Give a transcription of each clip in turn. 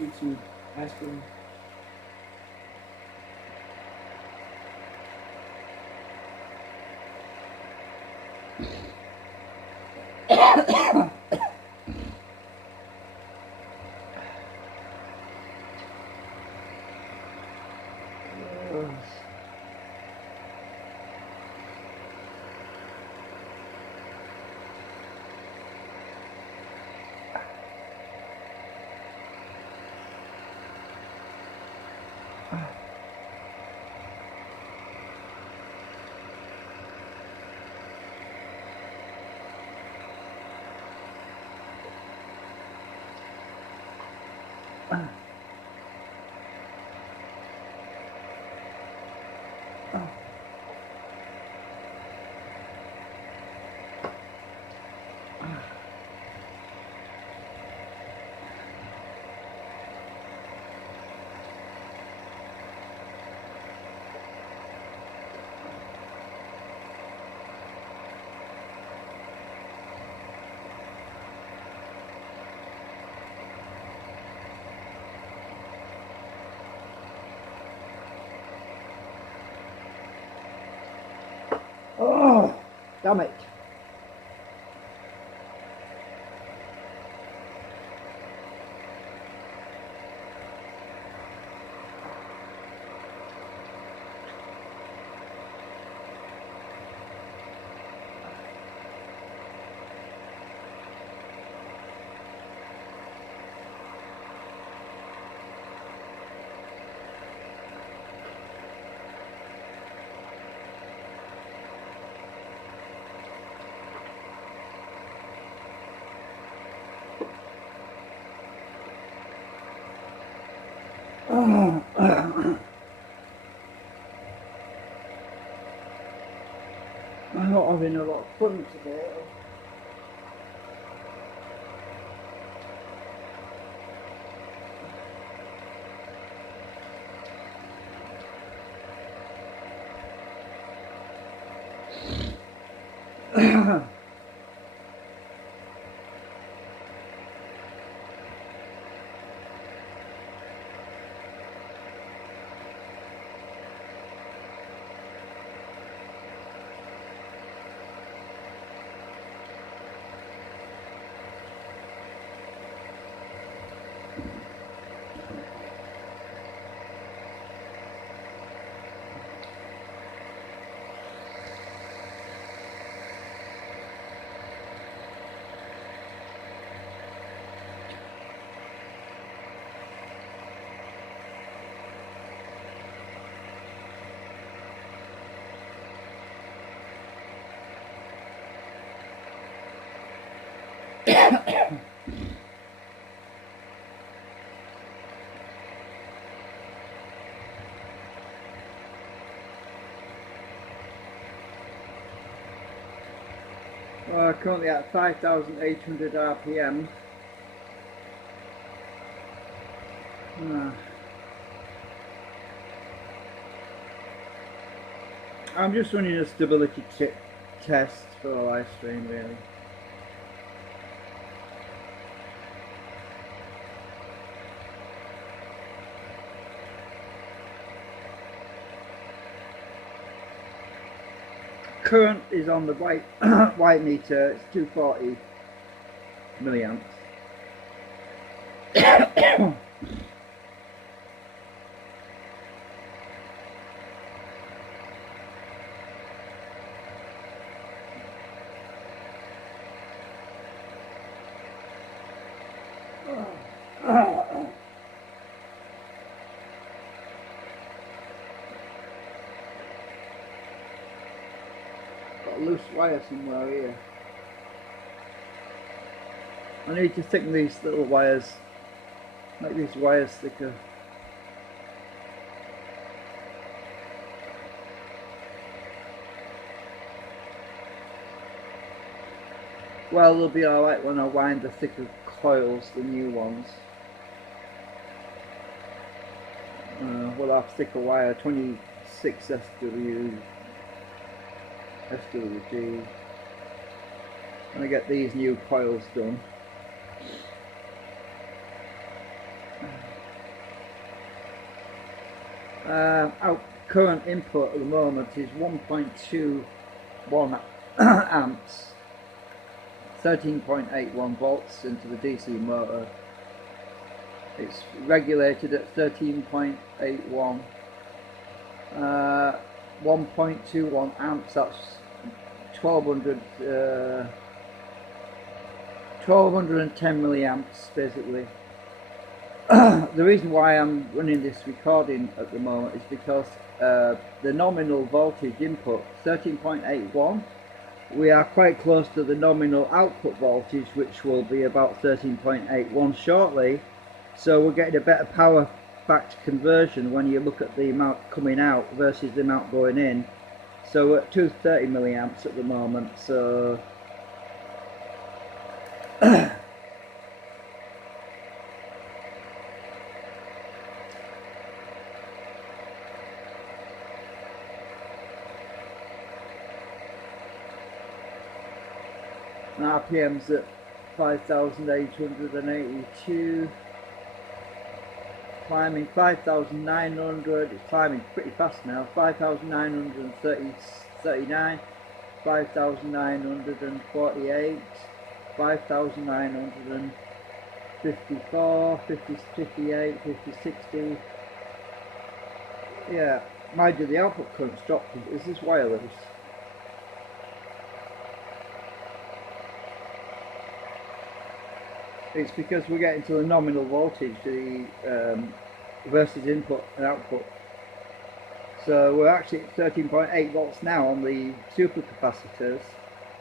YouTube asking. Oh, damn it. I'm not having a lot of fun today. Well, currently at 5,800 RPM. I'm just running a stability test for a live stream, really. Current is on the white white meter. It's 240 milliamps. Got a loose wire somewhere here. I need to thicken these little wires, make these wires thicker. Well, they'll be alright when I wind the thicker coils, the new ones. We'll have thicker wire, 26 SWG. When I get these new coils done. Our current input at the moment is 1.21 amps, 13.81 volts into the DC motor. It's regulated at 13.81, 1.21 amps, that's 1210 milliamps basically. The reason why I'm running this recording at the moment is because the nominal voltage input 13.81, we are quite close to the nominal output voltage, which will be about 13.81 shortly, so we're getting a better power factor conversion when you look at the amount coming out versus the amount going in. So we're at 230 milliamps at the moment, so RPM's at 5,882, climbing 5,900, it's climbing pretty fast now, 5,939, 5,948, 5,954, 50, 58, 50, 60, yeah, mind you the output current's dropped, is this wireless? It's because we're getting to the nominal voltage, the versus input and output. So we're actually at 13.8 volts now on the supercapacitors,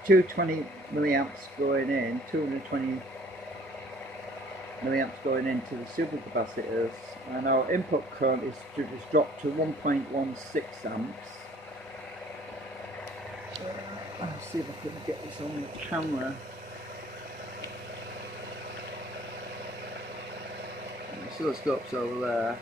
220 milliamps going in, 220 milliamps going into the supercapacitors, and our input current is just dropped to 1.16 amps. Let's see if I can get this on the camera. Oscilloscope's over there.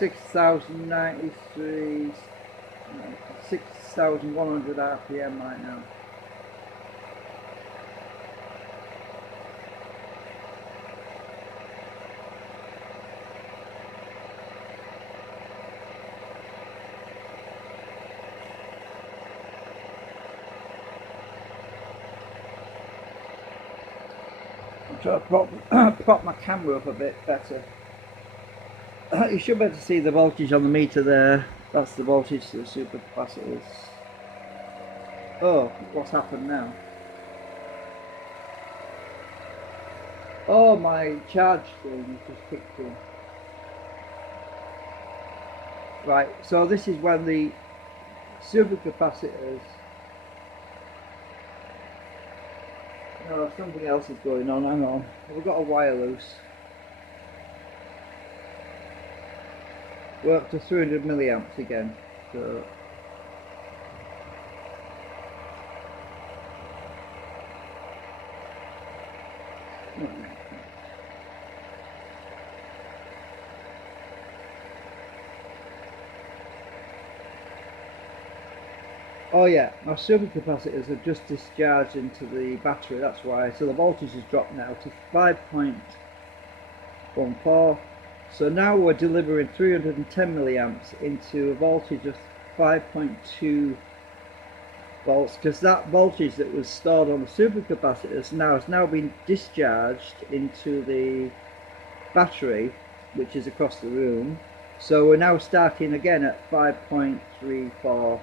$6,093, 6,100 RPM right now. Try to prop my camera up a bit better. You should be able to see the voltage on the meter there. That's the voltage to the supercapacitors. Oh, what's happened now? Oh, my charge thing just kicked in. Right, so this is when the supercapacitors. Oh, something else is going on, hang on. We've got a wire loose. We're up to 300 milliamps again. So oh yeah, our supercapacitors have just discharged into the battery, that's why. So the voltage has dropped now to 5.14. So now we're delivering 310 milliamps into a voltage of 5.2 volts, because that voltage that was stored on the supercapacitors now has now been discharged into the battery, which is across the room. So we're now starting again at 5.34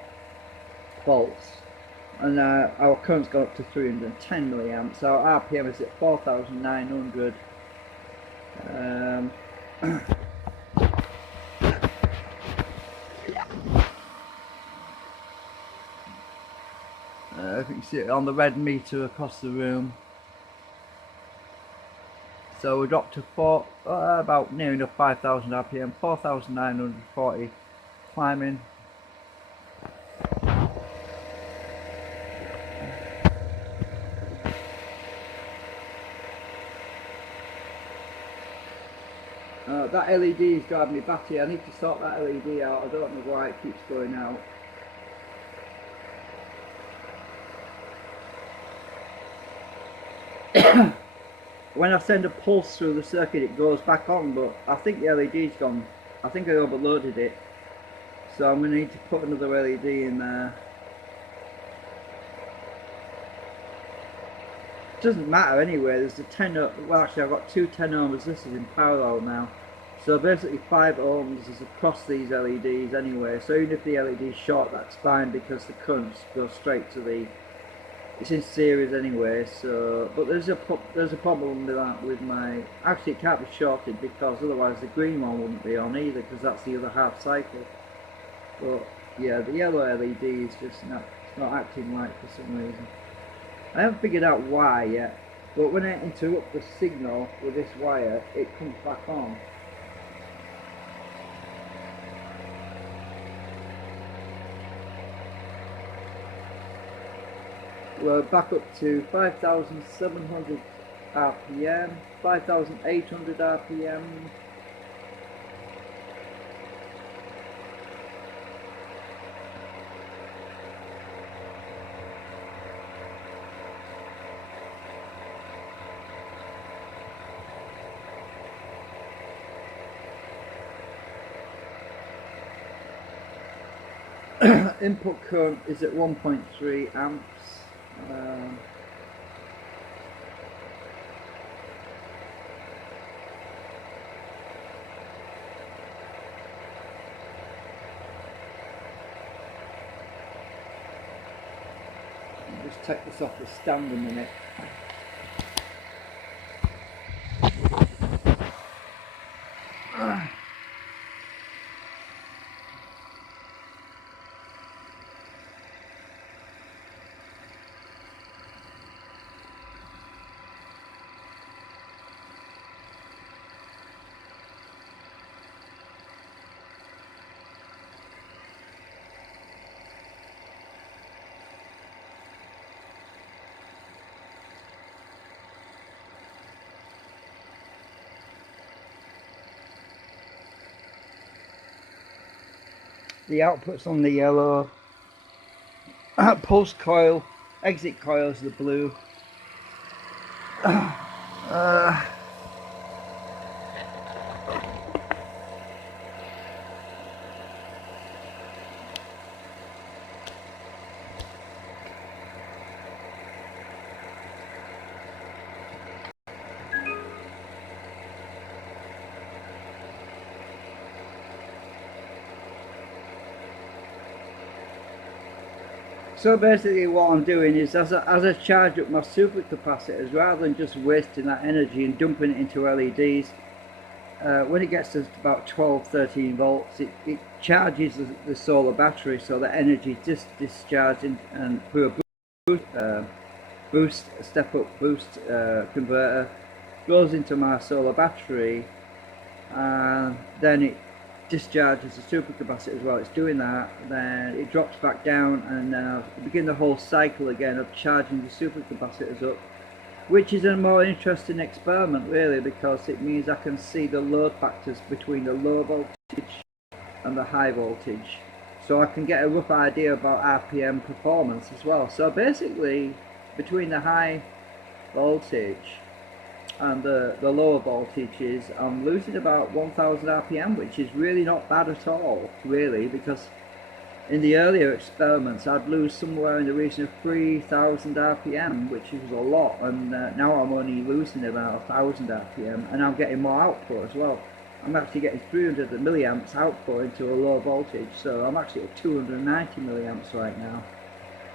volts, and our current's gone up to 310 milliamps. Our RPM is at 4,900. If you can see it on the red meter across the room. So we dropped to about near enough 5,000 RPM, 4,940 climbing. That LED is driving me batty. I need to sort that LED out. I don't know why it keeps going out. When I send a pulse through the circuit it goes back on, but I think the LED's gone. I think I overloaded it, so I'm going to need to put another LED in there. It doesn't matter anyway. There's a 10 well actually I've got two 10 ohm resistors in parallel now, so basically 5 ohms is across these LEDs anyway, so even if the LED's short that's fine because the currents go straight to the, it's in series anyway. So but there's a problem with that with my, actually it can't be shorted because otherwise the green one wouldn't be on either because that's the other half cycle. But yeah, the yellow LED is just not acting right for some reason. I haven't figured out why yet, but when I interrupt the signal with this wire it comes back on. We're back up to 5,700 RPM, 5,800 RPM. Input current is at 1.3 amps. Just take this off the stand a minute. The outputs on the yellow, pulse coil, exit coils the blue. So basically what I'm doing is as I charge up my supercapacitors, rather than just wasting that energy and dumping it into LEDs, when it gets to about 12-13 volts it charges the solar battery, so the energy is just discharging and through a step up boost converter goes into my solar battery, and then it discharges the supercapacitor as well. It's doing that, then it drops back down, and then I begin the whole cycle again of charging the supercapacitors up, which is a more interesting experiment really, because it means I can see the load factors between the low voltage and the high voltage, so I can get a rough idea about RPM performance as well. So basically between the high voltage and the lower voltages I'm losing about 1000 RPM, which is really not bad at all really, because in the earlier experiments I'd lose somewhere in the region of 3000 RPM, which is a lot, and now I'm only losing about 1000 RPM, and I'm getting more output as well. I'm actually getting 300 milliamps output into a low voltage, so I'm actually at 290 milliamps right now.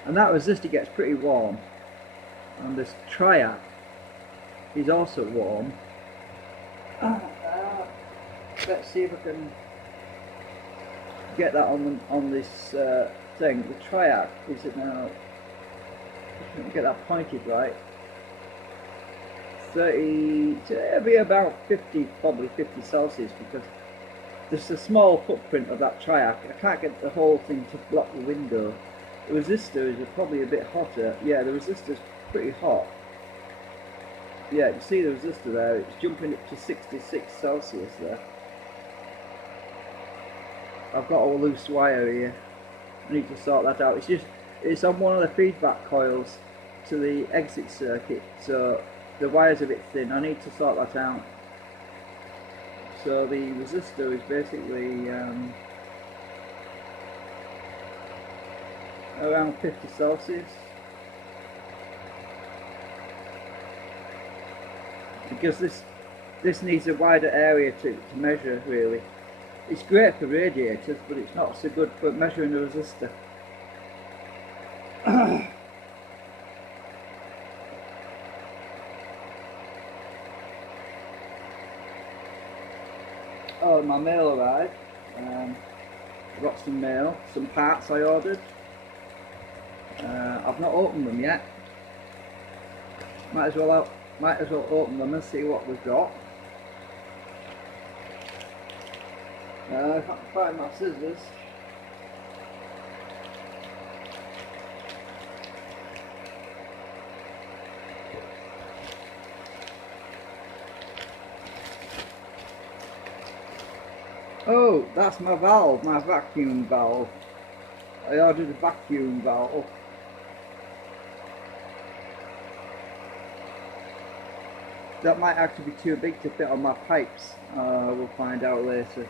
And that resistor gets pretty warm, and this triac is also warm. Let's see if I can get that on this thing. The triac is now Let me get that pointed right. 30, it'll be about 50, probably 50 Celsius, because there's a small footprint of that triac. I can't get the whole thing to block the window. The resistor is probably a bit hotter. Yeah, the resistor's pretty hot. Yeah, you can see the resistor there, it's jumping up to 66 Celsius there. I've got a loose wire here. I need to sort that out. It's on one of the feedback coils to the exit circuit, so the wire's a bit thin. I need to sort that out. So the resistor is basically around 50 Celsius. Because this needs a wider area to measure, really. It's great for radiators, but it's not so good for measuring the resistor. Oh, my mail arrived. Got some mail, some parts I ordered. I've not opened them yet. Might as well open them and see what we've got. If I can find my scissors. Oh, that's my valve, my vacuum valve. I ordered a vacuum valve. That might actually be too big to fit on my pipes. We'll find out later.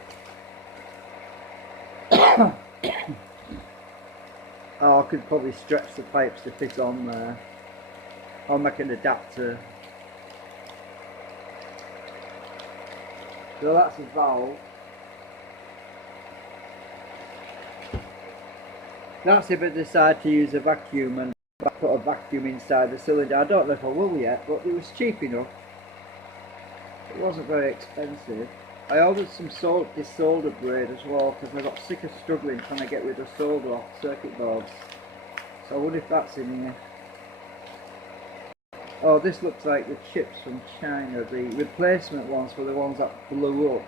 Oh, I could probably stretch the pipes to fit on there. I'll make an adapter. So that's a valve. That's if I decide to use a vacuum and put a vacuum inside the cylinder. I don't know if I will yet, but it was cheap enough. It wasn't very expensive. I ordered some this solder braid as well, because I got sick of struggling trying to get rid of solder off circuit boards. So I wonder if that's in here. Oh, this looks like the chips from China. The replacement ones were the ones that blew up.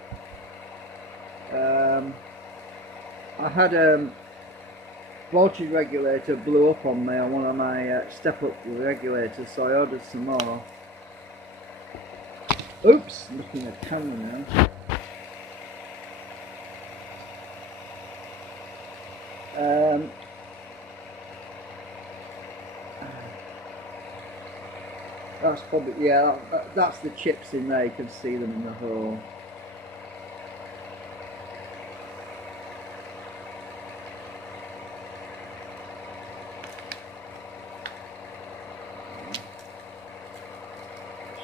I had voltage regulator blew up on me on one of my step-up regulators, so I ordered some more. Oops, I'm looking at the camera now. That's probably, yeah, that's the chips in there, you can see them in the hole.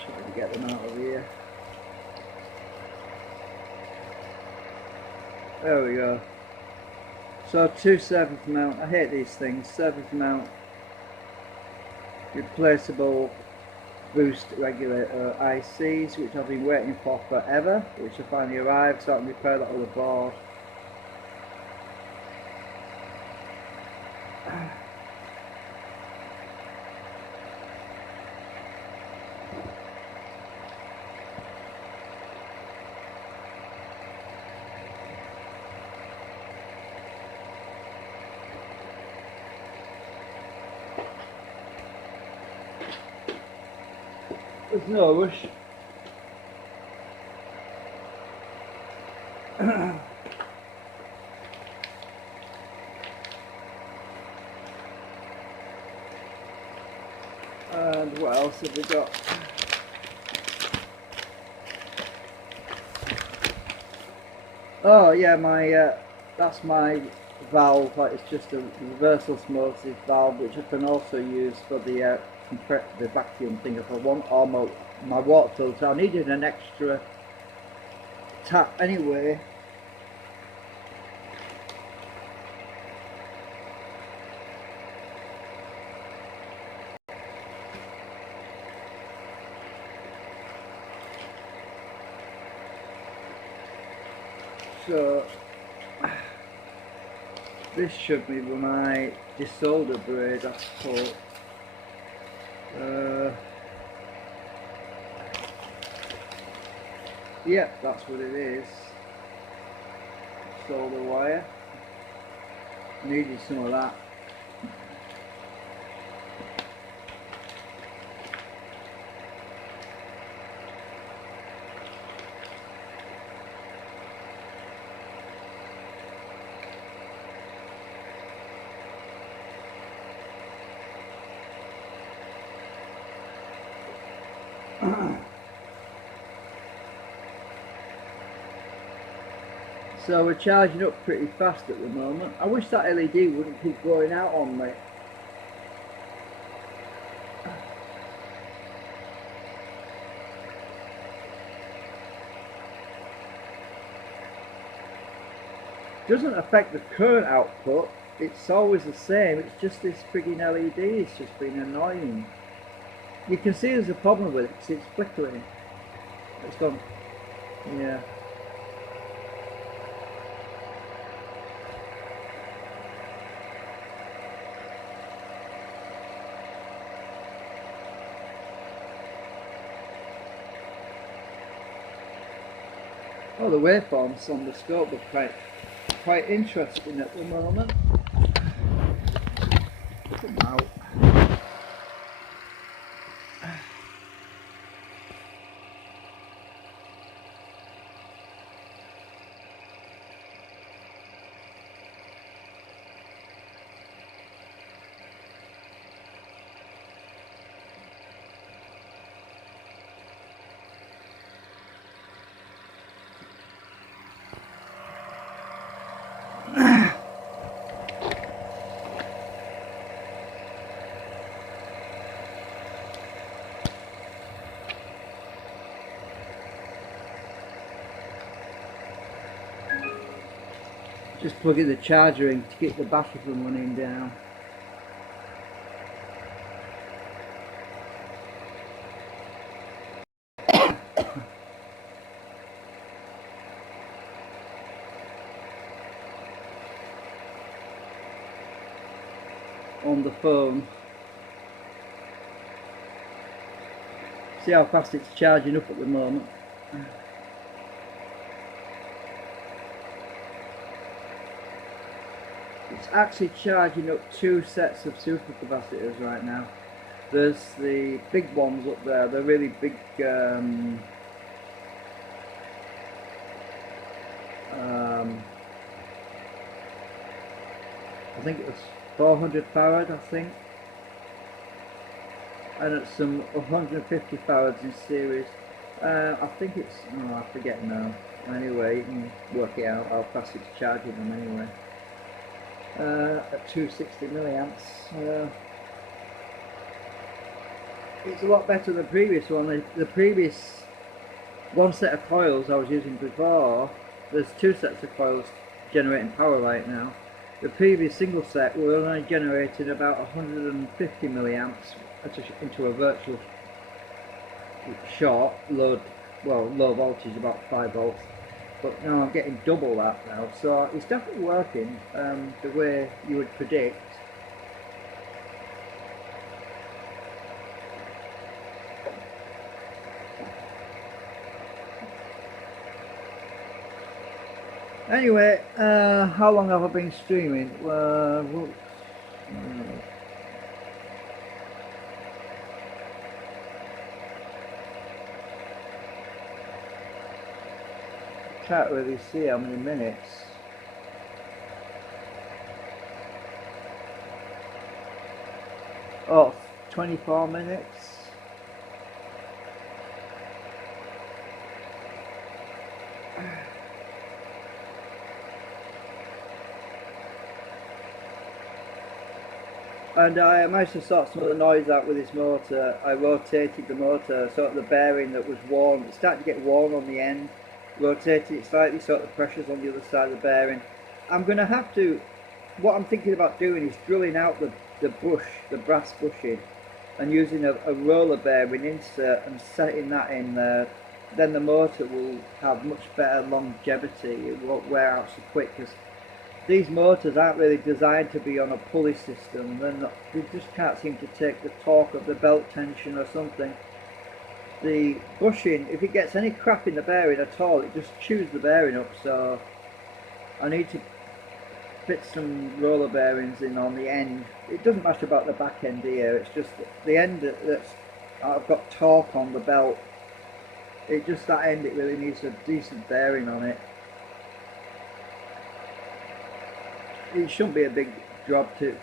Try to get them out of here. There we go. So 2 surface mount, I hate these things, surface mount replaceable boost regulator ICs, which I've been waiting for forever, which have finally arrived, so I can repair that on the board. There's no rush. And what else have we got? Oh yeah, that's my valve. It's just a reverse osmosis valve, which I can also use for the vacuum thing if I want, or my water filter. I needed an extra tap anyway. So this should be my desolder braid, I thought. Yep, that's what it is. Solder wire. Needed some of that. So we're charging up pretty fast at the moment. I wish that LED wouldn't keep going out on me. Doesn't affect the current output, it's always the same, it's just this frigging LED, it's just been annoying. You can see there's a problem with it because it's flickering. It's gone, yeah. Oh, the waveforms on the scope look quite interesting at the moment. Come out. Just plugging the charger in to get the battery from running down. On the phone. See how fast it's charging up at the moment. It's actually charging up two sets of supercapacitors right now. There's the big ones up there, the really big I think it was 400 farad, I think, and it's some 150 farads in series. I think it's, oh, I forget now. Anyway, you can work it out how fast it's charging them anyway. At 260 milliamps. It's a lot better than the previous one. The previous one set of coils I was using before, there's two sets of coils generating power right now. The previous single set were only generating about 150 milliamps into a virtual short load, well, low voltage, about 5 volts. But now I'm getting double that now, so it's definitely working the way you would predict. Anyway, how long have I been streaming? Can't really see how many minutes. Oh, 24 minutes. And I managed to sort some of the noise out with this motor. I rotated the motor, sort of the bearing that was worn. It started to get worn on the end. Rotated it slightly, sort of the pressure's on the other side of the bearing. I'm going to have to, what I'm thinking about doing is drilling out the bush, the brass bushing, and using a roller bearing insert and setting that in there. Then the motor will have much better longevity. It won't wear out so quick, because these motors aren't really designed to be on a pulley system. They just can't seem to take the torque of the belt tension or something. The bushing, if it gets any crap in the bearing at all, it just chews the bearing up. So I need to fit some roller bearings in on the end. It doesn't matter about the back end here, it's just the end that's I've got torque on the belt. It just, that end, it really needs a decent bearing on it. It shouldn't be a big job to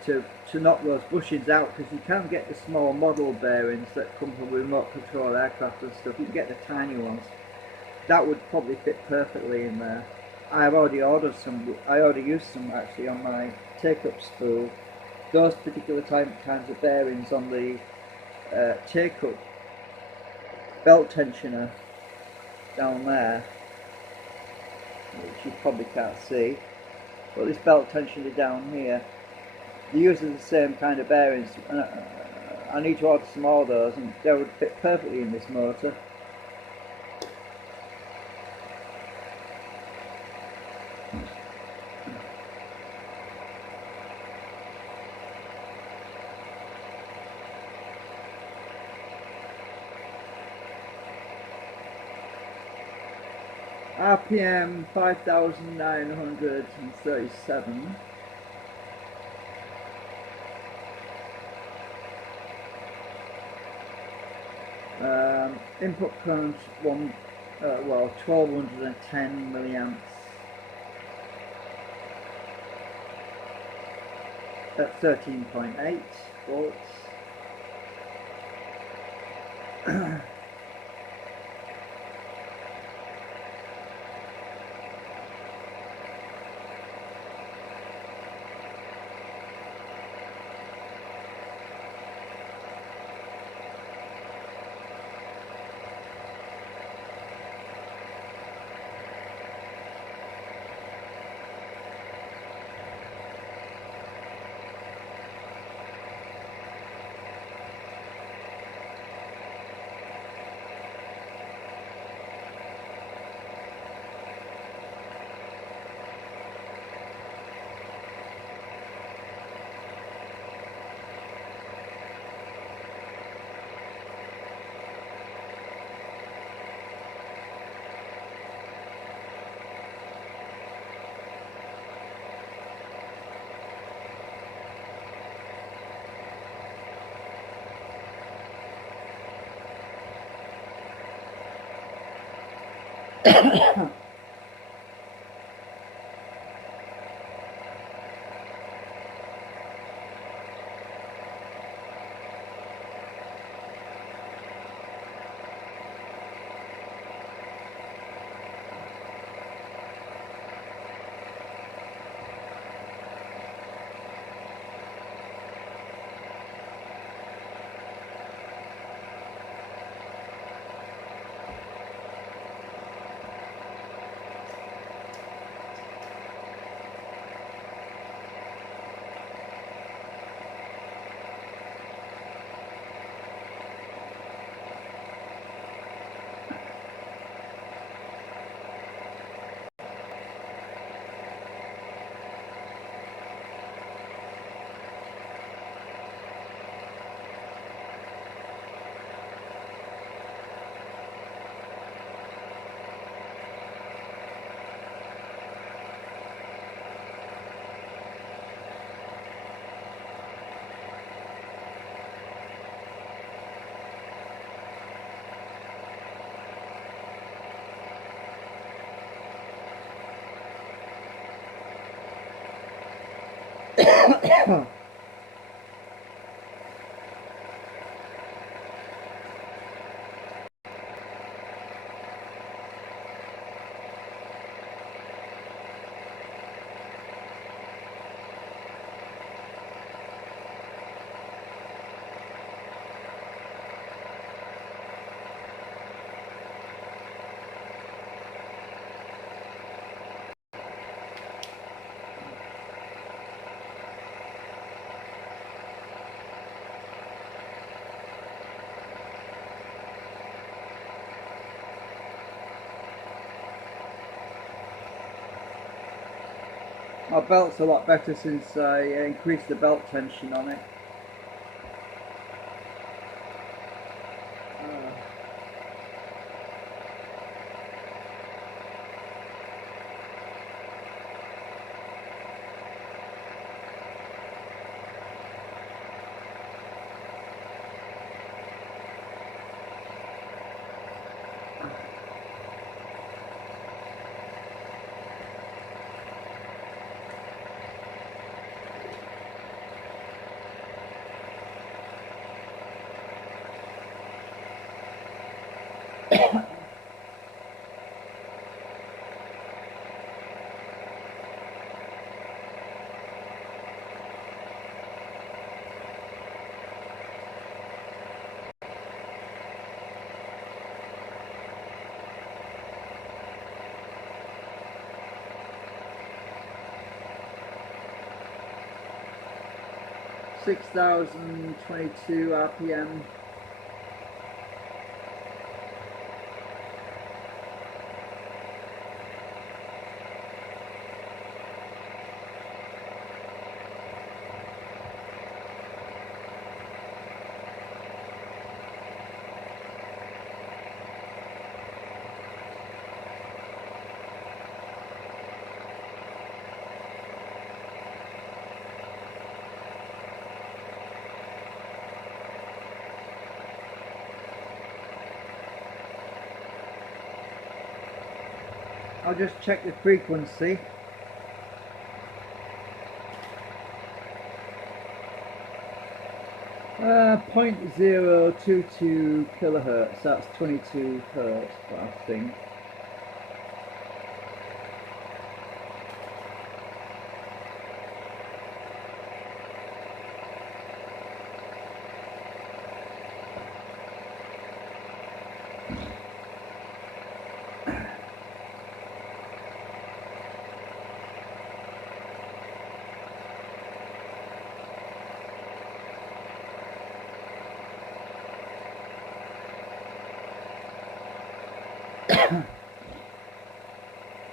knock those bushings out, because you can get the small model bearings that come from remote control aircraft and stuff. You can get the tiny ones. That would probably fit perfectly in there. I've already ordered some. I already used some actually on my take-up spool. Those particular kinds of bearings on the take-up belt tensioner down there, which you probably can't see, but this belt tensioner down here, they use the same kind of bearings. I need to order some more of those, and they would fit perfectly in this motor. RPM 5,937. Input current 1210 milliamps at 13.8 volts. My belt's a lot better since I increased the belt tension on it. 6,022 RPM. I'll just check the frequency. Uh, 0.022 kilohertz, that's 22 hertz, I think.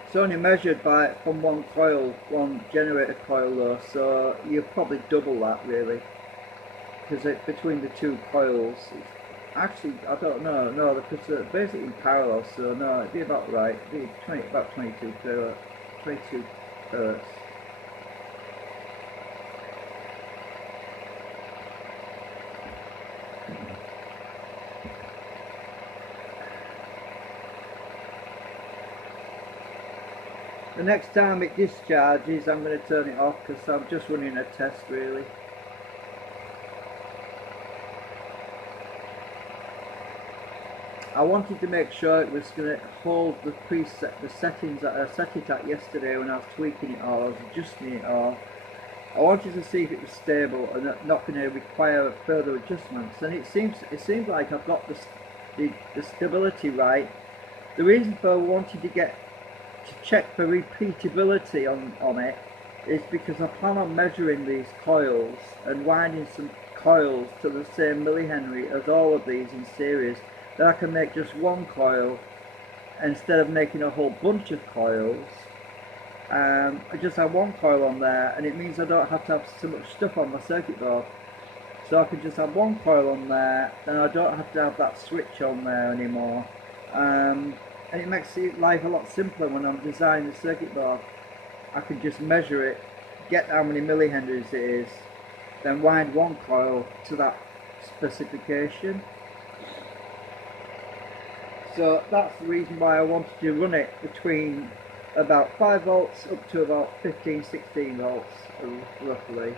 It's only measured from one coil, one generator coil though, so you probably double that really, because between the two coils, actually I don't know, no, because they're basically in parallel, so no, it'd be about right, it'd be about 22 hertz. The next time it discharges, I'm going to turn it off because I'm just running a test really. I wanted to make sure it was going to hold the settings that I set it at yesterday when I was tweaking it all, I was adjusting it all. I wanted to see if it was stable and not going to require further adjustments, and it seems like I've got the stability right. The reason for wanting to check for repeatability on it is because I plan on measuring these coils and winding some coils to the same millihenry as all of these in series, that I can make just one coil instead of making a whole bunch of coils. I just have one coil on there, and it means I don't have to have so much stuff on my circuit board, so I can just have one coil on there, then I don't have to have that switch on there anymore. And it makes life a lot simpler when I'm designing the circuit board. I can just measure it, get how many millihenries it is, then wind one coil to that specification. So that's the reason why I wanted to run it between about 5 volts up to about 15-16 volts roughly.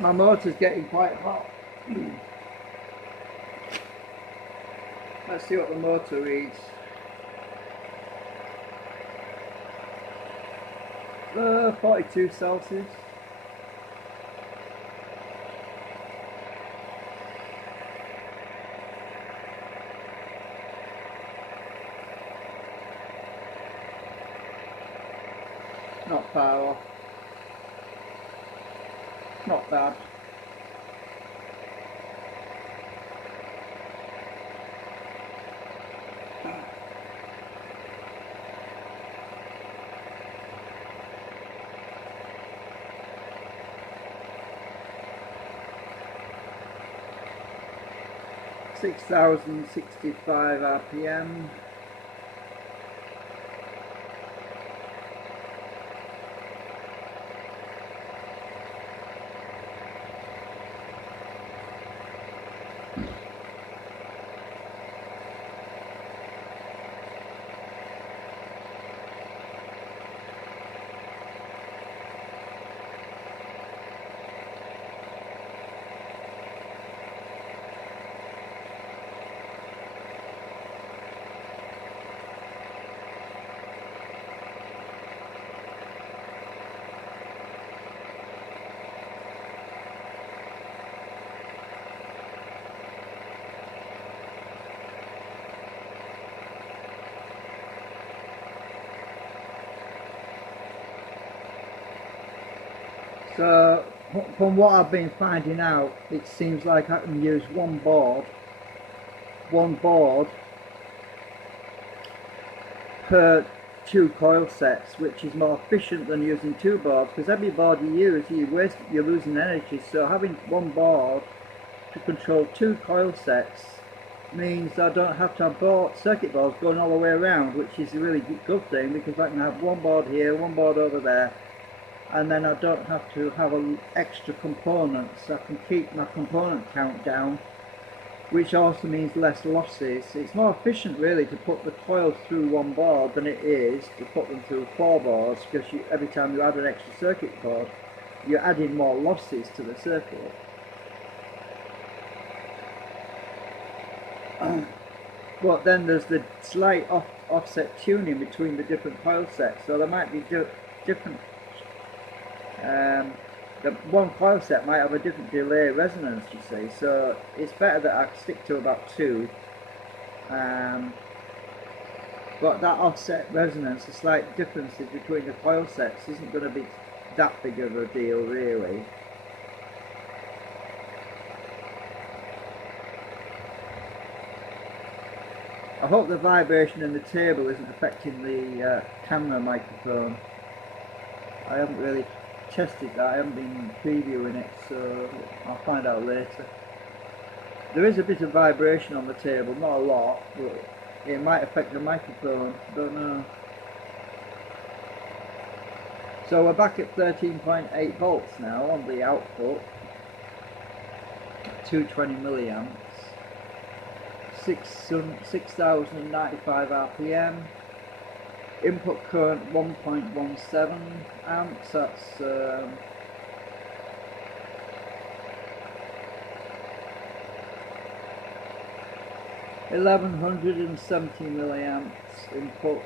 My motor's getting quite hot. Let's see what the motor reads. 42 Celsius. Not far off. Not bad. $6,065 RPM. So from what I've been finding out, it seems like I can use one board per 2 coil sets, which is more efficient than using 2 boards, because every board you use, you're losing energy. So having one board to control 2 coil sets means I don't have to have circuit boards going all the way around, which is a really good thing, because I can have one board here, one board over there, and then I don't have to have extra components. I can keep my component count down, which also means less losses. It's more efficient really to put the coils through one board than it is to put them through 4 boards, because every time you add an extra circuit board, you're adding more losses to the circuit. But then there's the slight offset tuning between the different coil sets, so there might be different. The one coil set might have a different delay resonance, you see, so it's better that I stick to about 2. But that offset resonance, the slight differences between the coil sets, isn't going to be that big of a deal really. I hope the vibration in the table isn't affecting the camera microphone. I haven't really tested that, I haven't been previewing it, so I'll find out later. There is a bit of vibration on the table, not a lot, but it might affect the microphone, don't know. So we're back at 13.8 volts now on the output, 220 milliamps, 6,095 RPM. Input current 1.17 amps, that's 1170 milliamps input.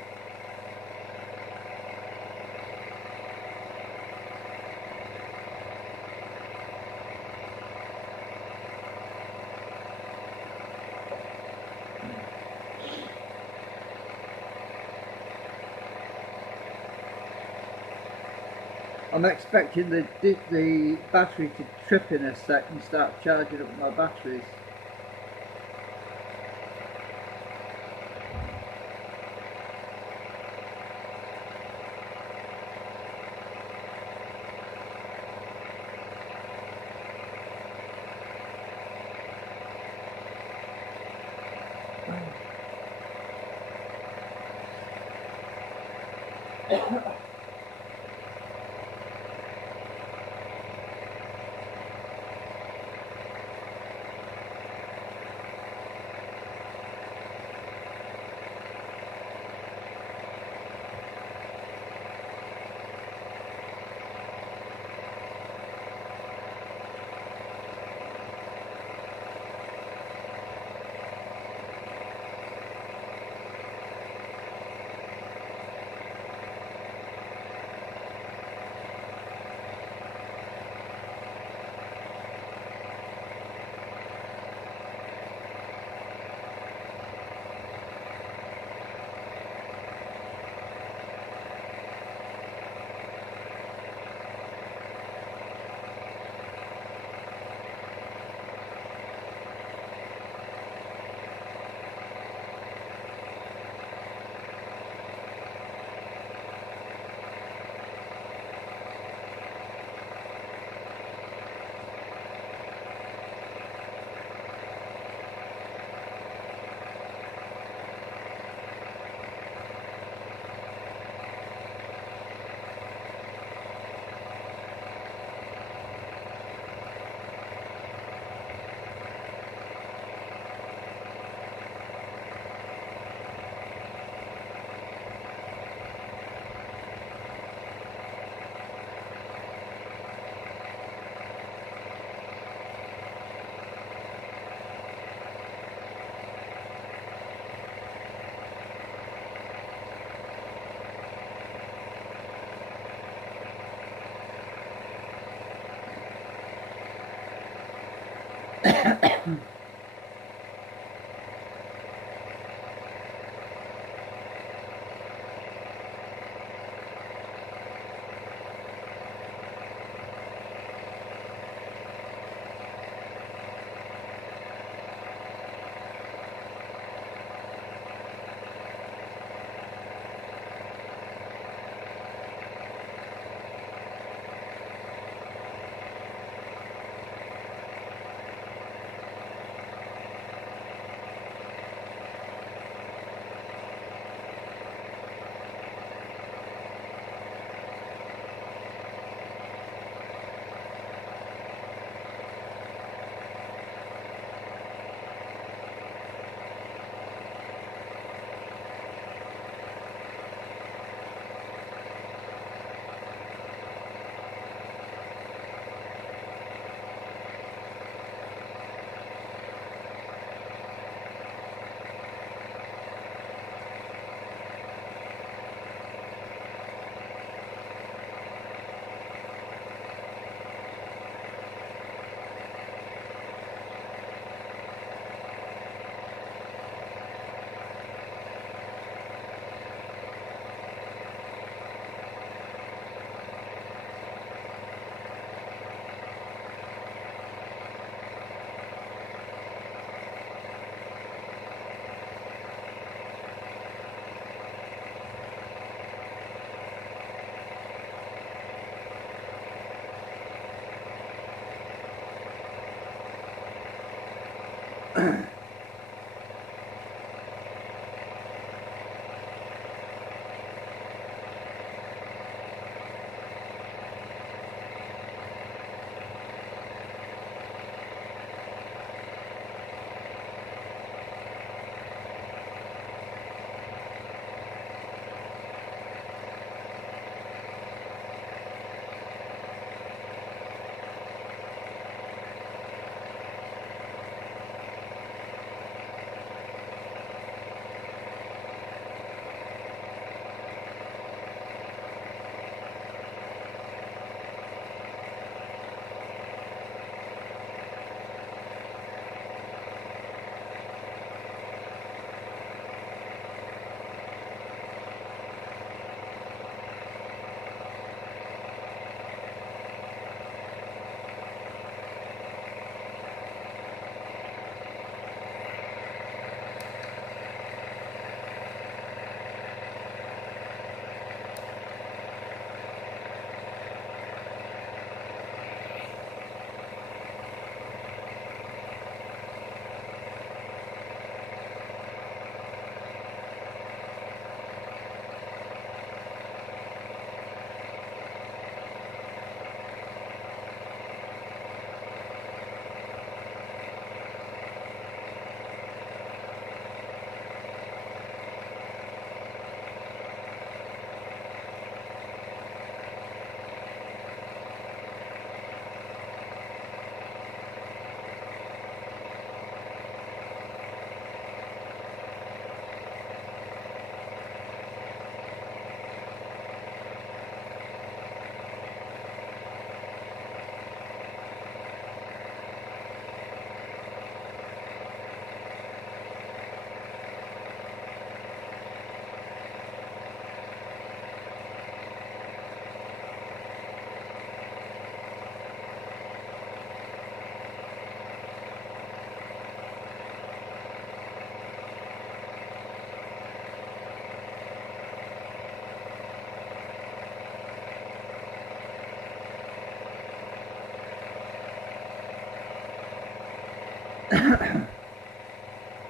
I'm expecting the battery to trip in a sec and start charging up my batteries.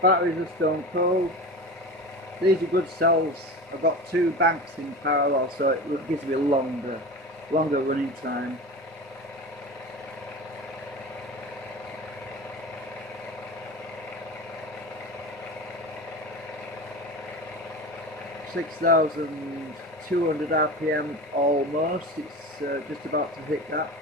Batteries are stone cold. These are good cells. I've got two banks in parallel, so it gives me a longer running time. (6,200 RPM almost. It's just about to hit that.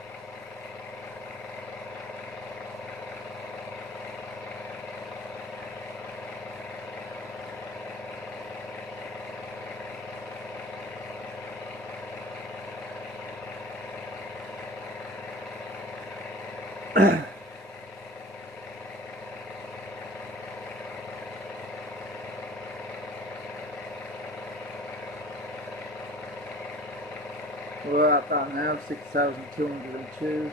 We're at that now, 6,202.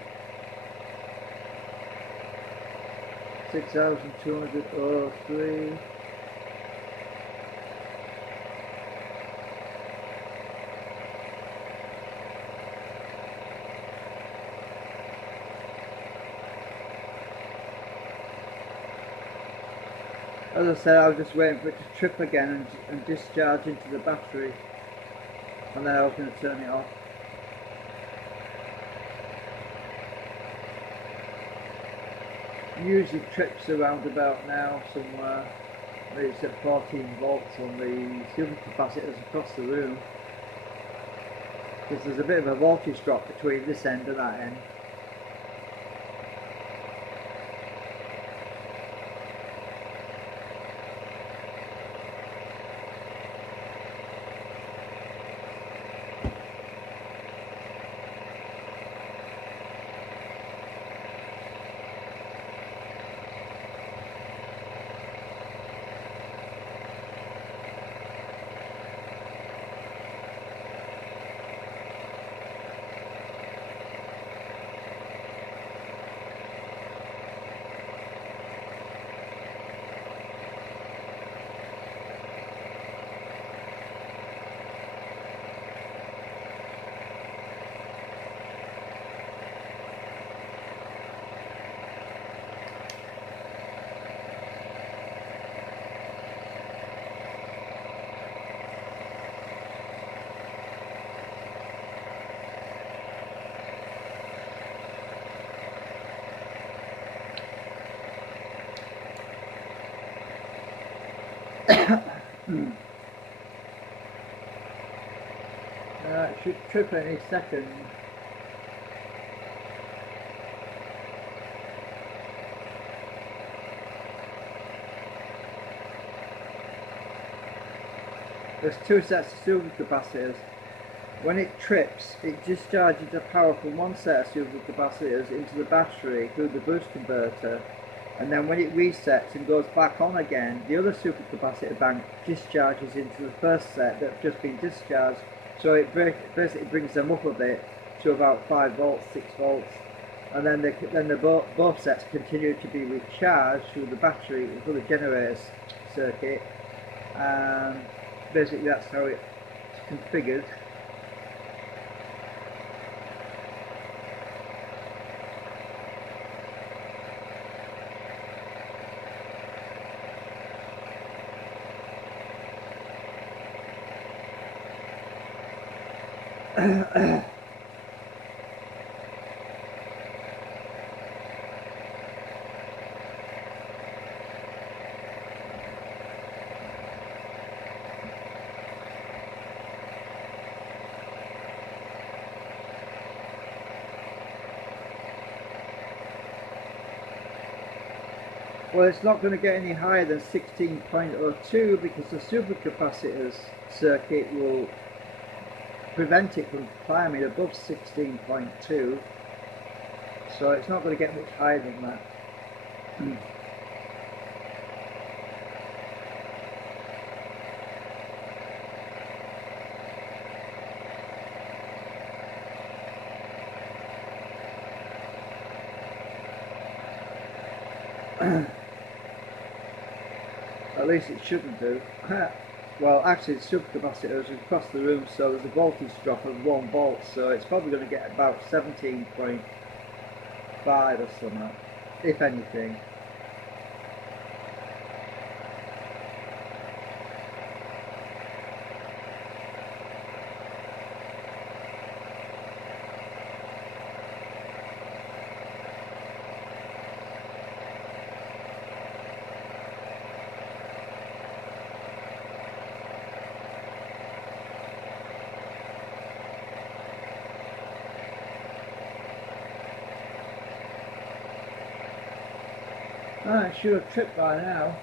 6,203. As I said, I was just waiting for it to trip again and discharge into the battery, and then I was going to turn it off. Usually trips around about now somewhere. It's at 14 volts on the supercapacitors across the room, because there's a bit of a voltage drop between this end and that end. It should trip any second. There's two sets of supercapacitors. When it trips, it discharges the power from one set of supercapacitors into the battery through the boost converter, and then when it resets and goes back on again, the other supercapacitor bank discharges into the first set that's just been discharged, so it basically brings them up a bit to about 5 volts, 6 volts, and then both sets continue to be recharged through the battery, through the generator circuit, and basically that's how it's configured. Well, it's not going to get any higher than 16.02 because the supercapacitors circuit will prevent it from climbing above 16.2, so it's not going to get much higher than that. At least it shouldn't do. Well, actually it's supercapacitors across the room, so there's a voltage drop of 1 volt, so it's probably going to get about 17.5 or something, if anything. I should have tripped by now.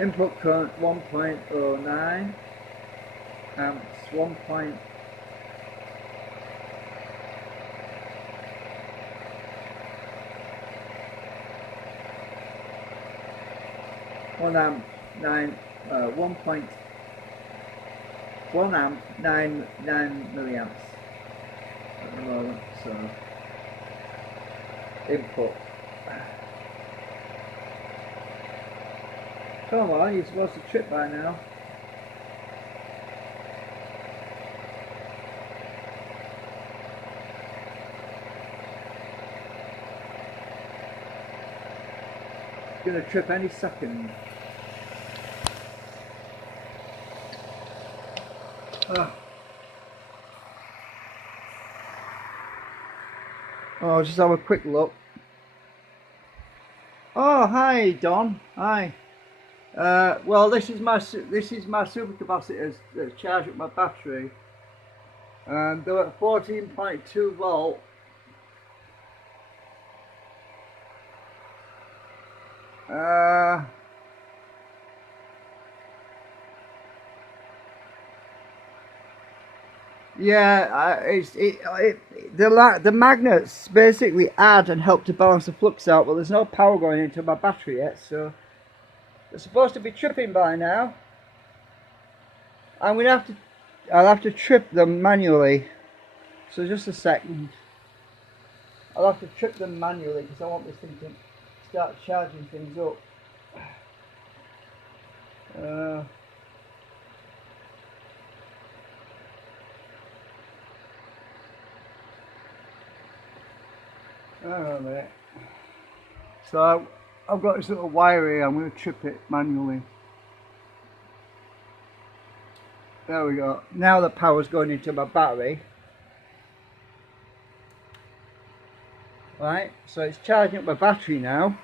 Input current 1.09 amps, 1. 1 amp 9 1.1 amp 9 milliamps at the moment. So input. Come on, you're supposed to trip by now. Gonna trip any second. Oh, just have a quick look. Oh, hi Don. Hi. Well, this is my supercapacitors that charge up my battery, and they're at 14.2 volt. Yeah, the magnets basically add and help to balance the flux out, but there's no power going into my battery yet, so they're supposed to be tripping by now. I'll have to trip them manually. So just a second. I'll have to trip them manually because I want this thing to start charging things up. Hang on a minute. So I've got this little wire here, I'm going to trip it manually. There we go. Now the power's going into my battery. Right, so it's charging up my battery now.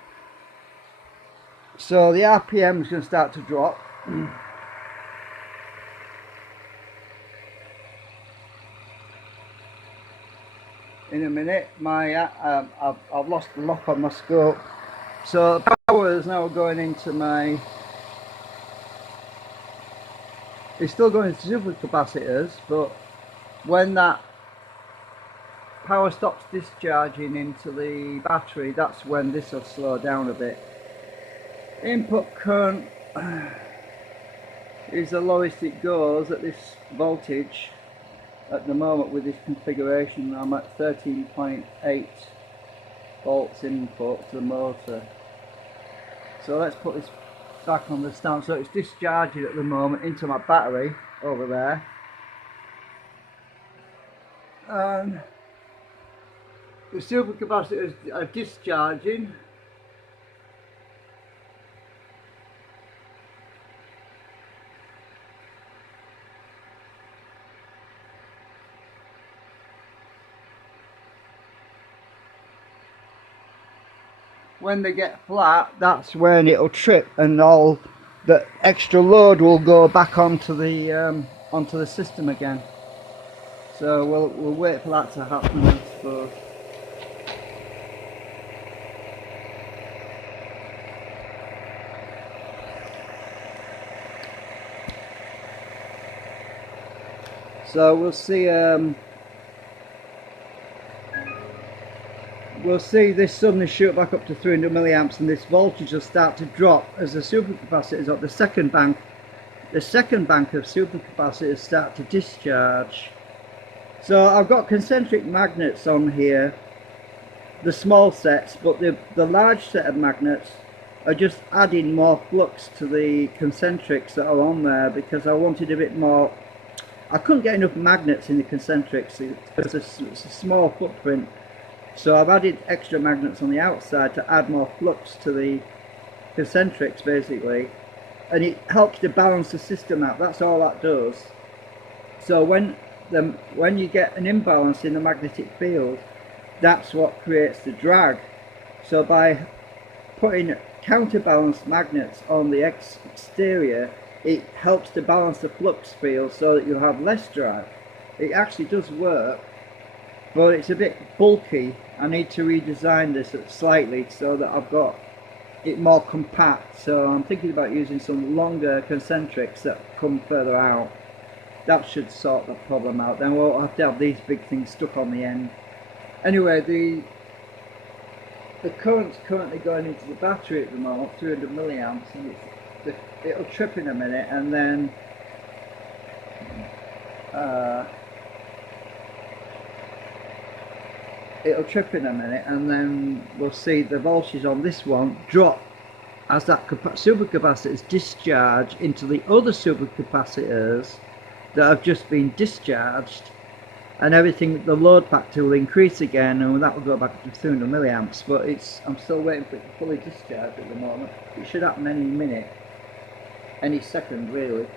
So the RPM is going to start to drop. In a minute, I've lost the lock on my scope. So the power is now going into my. It's still going to supercapacitors, but when that power stops discharging into the battery, that's when this will slow down a bit. Input current is the lowest it goes at this voltage. At the moment with this configuration, I'm at 13.8 volts input to the motor. So let's put this back on the stand. So it's discharging at the moment into my battery over there. And the supercapacitors are discharging. When they get flat, that's when it'll trip and all the extra load will go back onto the system again. So we'll wait for that to happen, I suppose. So we'll see this suddenly shoot back up to 300 milliamps, and this voltage will start to drop as the supercapacitors up. The second bank of supercapacitors start to discharge. So I've got concentric magnets on here, the small sets, but the large set of magnets are just adding more flux to the concentrics that are on there because I wanted a bit more. I couldn't get enough magnets in the concentrics because it's a small footprint. So I've added extra magnets on the outside to add more flux to the concentrics basically, and it helps to balance the system out. That's all that does. So when you get an imbalance in the magnetic field, that's what creates the drag. So by putting counterbalanced magnets on the exterior, it helps to balance the flux field so that you have less drag. It actually does work, but it's a bit bulky. I need to redesign this slightly so that I've got it more compact. So I'm thinking about using some longer concentrics that come further out. That should sort the problem out. Then we'll have to have these big things stuck on the end. Anyway, the current's currently going into the battery at the moment, 300 milliamps, and it'll trip in a minute, and then it'll trip in a minute, and then we'll see the voltage on this one drop as that supercapacitors discharge into the other supercapacitors that have just been discharged, and everything, the load factor will increase again, and that will go back to 300 milliamps. But I'm still waiting for it to fully discharge at the moment. It should happen any minute, any second really.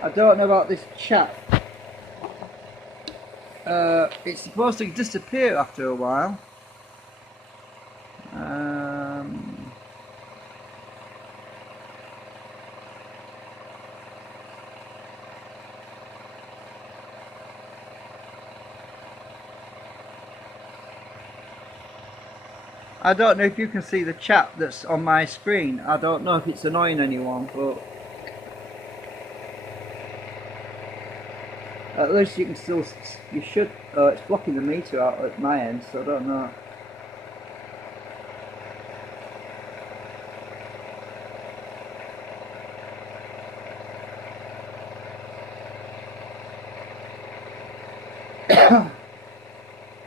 I don't know about this chat. It's supposed to disappear after a while. I don't know if you can see the chat that's on my screen. I don't know if it's annoying anyone, but at least you can still, you should, it's blocking the meter out at my end, so I don't know.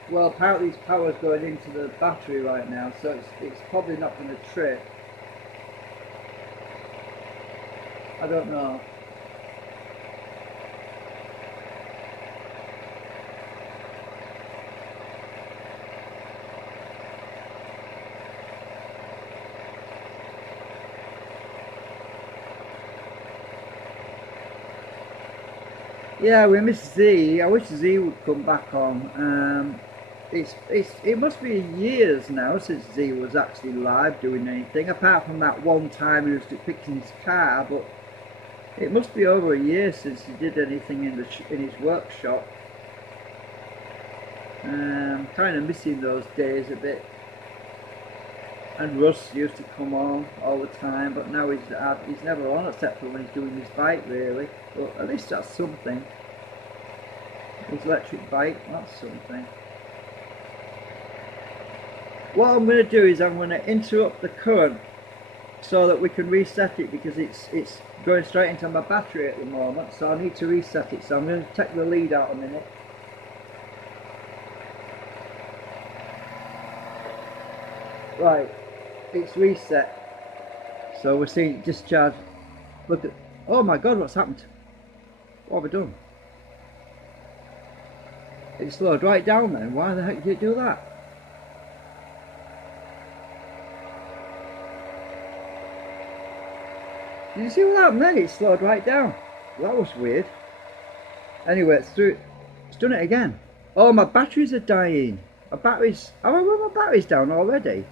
Well, apparently this power's going into the battery right now, so it's probably not going to trip. I don't know. Yeah, we miss Z. I wish Z would come back on. It must be years now since Z was actually live doing anything, apart from that one time he was fixing his car. But it must be over a year since he did anything in his workshop. Kind of missing those days a bit. And Russ used to come on all the time, but now he's never on except for when he's doing his bike, really. But at least that's something. His electric bike, that's something. What I'm going to do is I'm going to interrupt the current so that we can reset it, because it's going straight into my battery at the moment, so I need to reset it. So I'm going to take the lead out a minute. Right, it's reset. So we're seeing it discharge. Look at, oh my god, what's happened? What have I done? It slowed right down then. Why the heck did it do that? Did you see what happened then? It slowed right down. That was weird. Anyway, it's done it again. Oh, my batteries are dying. My batteries, have I run my batteries down already?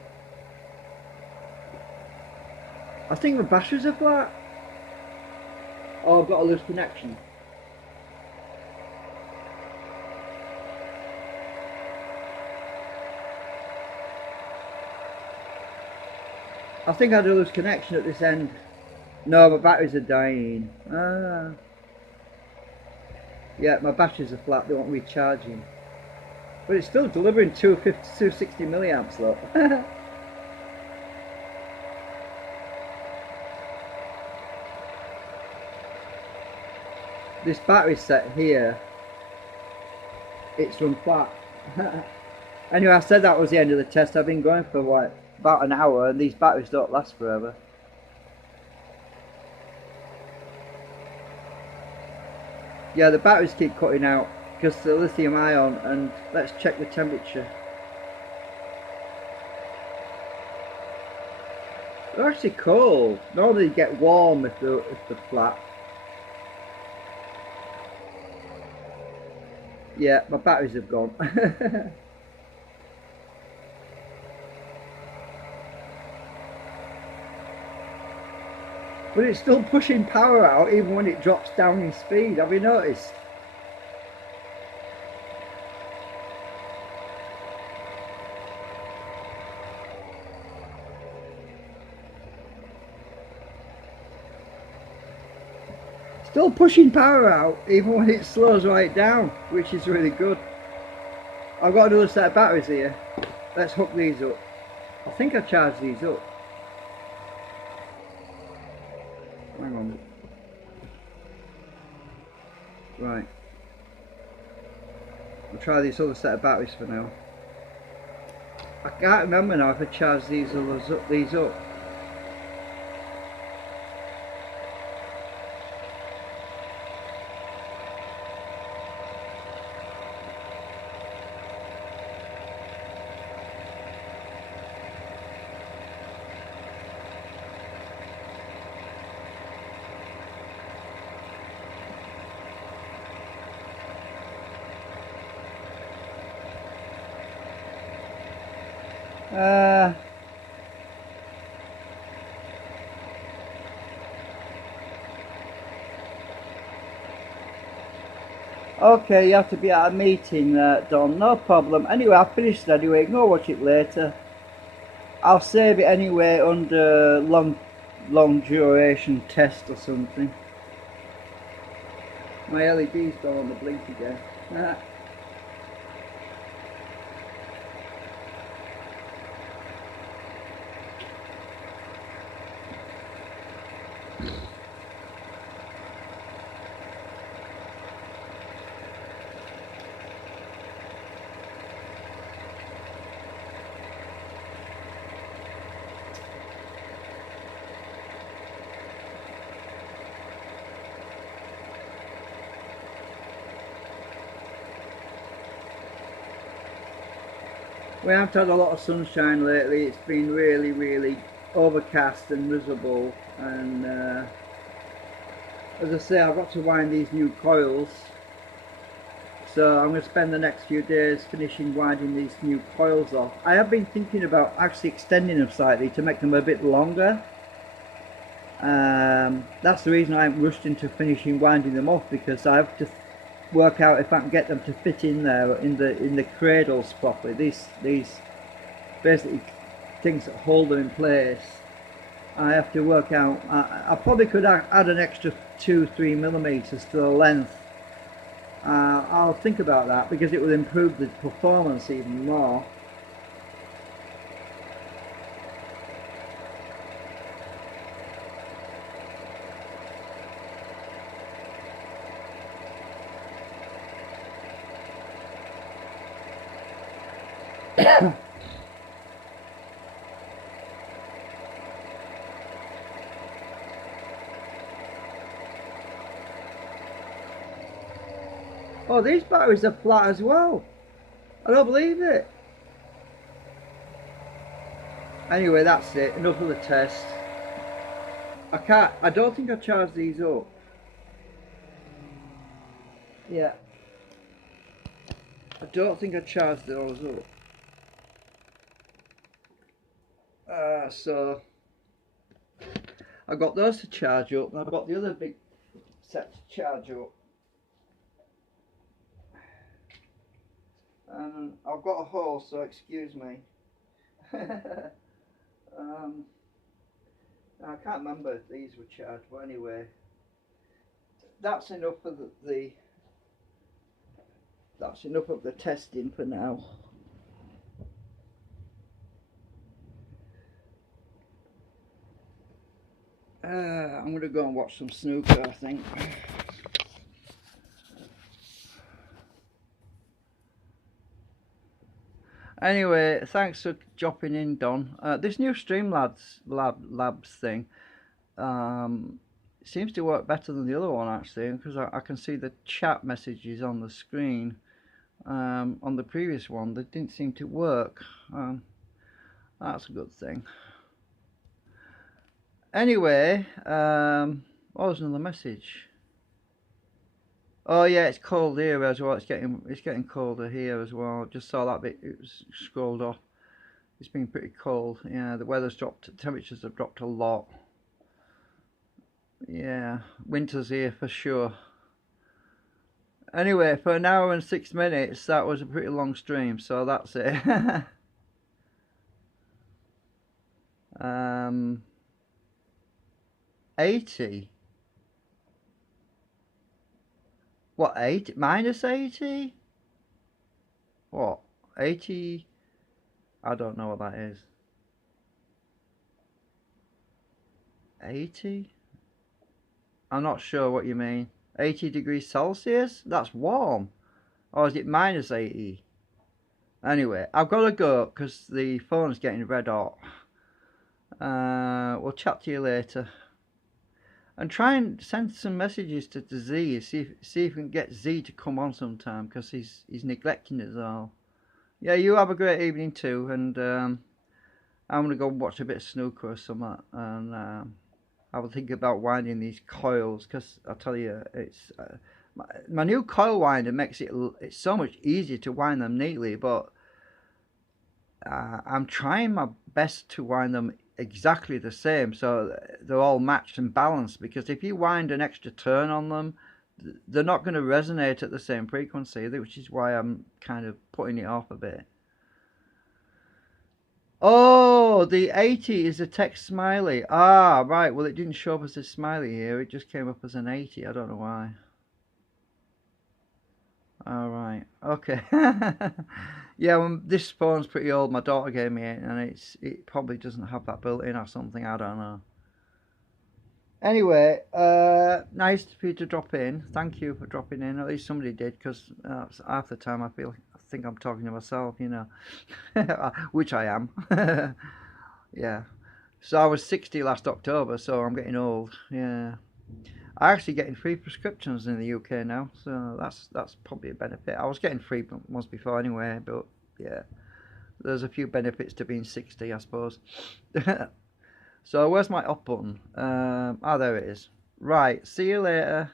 I think my batteries are flat. Oh, I've got a loose connection. I think I had a loose connection at this end. No, my batteries are dying. Yeah, my batteries are flat, they won't recharging. But it's still delivering 260 milliamps, look. This battery set here, it's run flat. Anyway, I said that was the end of the test. I've been going for what, about an hour, and these batteries don't last forever. Yeah, the batteries keep cutting out because the lithium ion, and let's check the temperature. They're actually cold. Normally they get warm if they're flat. Yeah, my batteries have gone. But it's still pushing power out even when it drops down in speed. Have you noticed? Still pushing power out even when it slows right down, which is really good. I've got another set of batteries here. Let's hook these up. I think I charged these up. Hang on. Right. I'll try this other set of batteries for now. I can't remember now if I charged these up. Okay, you have to be at a meeting, Don. No problem. Anyway, I've finished it anyway. Go watch it later. I'll save it anyway under long duration test or something. My LED's gone on the blink again. We haven't had a lot of sunshine lately. It's been really overcast and miserable, and as I say, I've got to wind these new coils, so I'm going to spend the next few days finishing winding these new coils off. I have been thinking about actually extending them slightly to make them a bit longer. That's the reason I haven't rushed into finishing winding them off, because I have to work out if I can get them to fit in there in the cradles properly. These basically things that hold them in place. I have to work out. I probably could add an extra 2-3 millimeters to the length. I'll think about that, because it will improve the performance even more. Oh, these batteries are flat as well. I don't believe it. Anyway, that's it. Enough of the test. I don't think I charged these up. Yeah. I don't think I charged those up. So I got those to charge up, and I've got the other big set to charge up. And I've got a hole, so excuse me. I can't remember if these were charged, but anyway, that's enough of that's enough of the testing for now. I'm going to go and watch some snooker, I think. Anyway, thanks for dropping in, Don. This new Streamlabs thing seems to work better than the other one, actually, because I can see the chat messages on the screen. On the previous one, they didn't seem to work. That's a good thing. Anyway, what was another message? Oh yeah, it's cold here as well. It's getting colder here as well. Just saw that bit. It was scrolled off. It's been pretty cold. Yeah, the weather's dropped. Temperatures have dropped a lot. Yeah, winter's here for sure. Anyway, for an hour and 6 minutes, that was a pretty long stream. So that's it. 80. What, 80? Minus 80? What? 80? I don't know what that is. 80? I'm not sure what you mean. 80 degrees Celsius? That's warm. Or is it minus 80? Anyway, I've got to go because the phone's getting red hot. We'll chat to you later. And try and send some messages to Z. See if we can get Z to come on sometime because he's neglecting us all. Yeah, you have a great evening too. And I'm going to go watch a bit of snooker or something. And I will think about winding these coils because I tell you, it's my new coil winder makes it's so much easier to wind them neatly. But I'm trying my best to wind them exactly the same so they're all matched and balanced, because if you wind an extra turn on them, they're not going to resonate at the same frequency, which is why I'm kind of putting it off a bit. Oh, the 80 is a text smiley. Ah, right. Well, it didn't show up as a smiley here. It just came up as an 80. I don't know why. All right. Okay. Yeah, well, this phone's pretty old. My daughter gave me it, and it probably doesn't have that built in or something. I don't know. Anyway, nice for you to drop in. Thank you for dropping in. At least somebody did, because half the time I think I'm talking to myself, you know, which I am. Yeah. So I was 60 last October, so I'm getting old. Yeah. I'm actually getting free prescriptions in the UK now, so that's probably a benefit. I was getting free ones before anyway, but yeah, there's a few benefits to being 60, I suppose. So where's my up button? There it is. Right, see you later.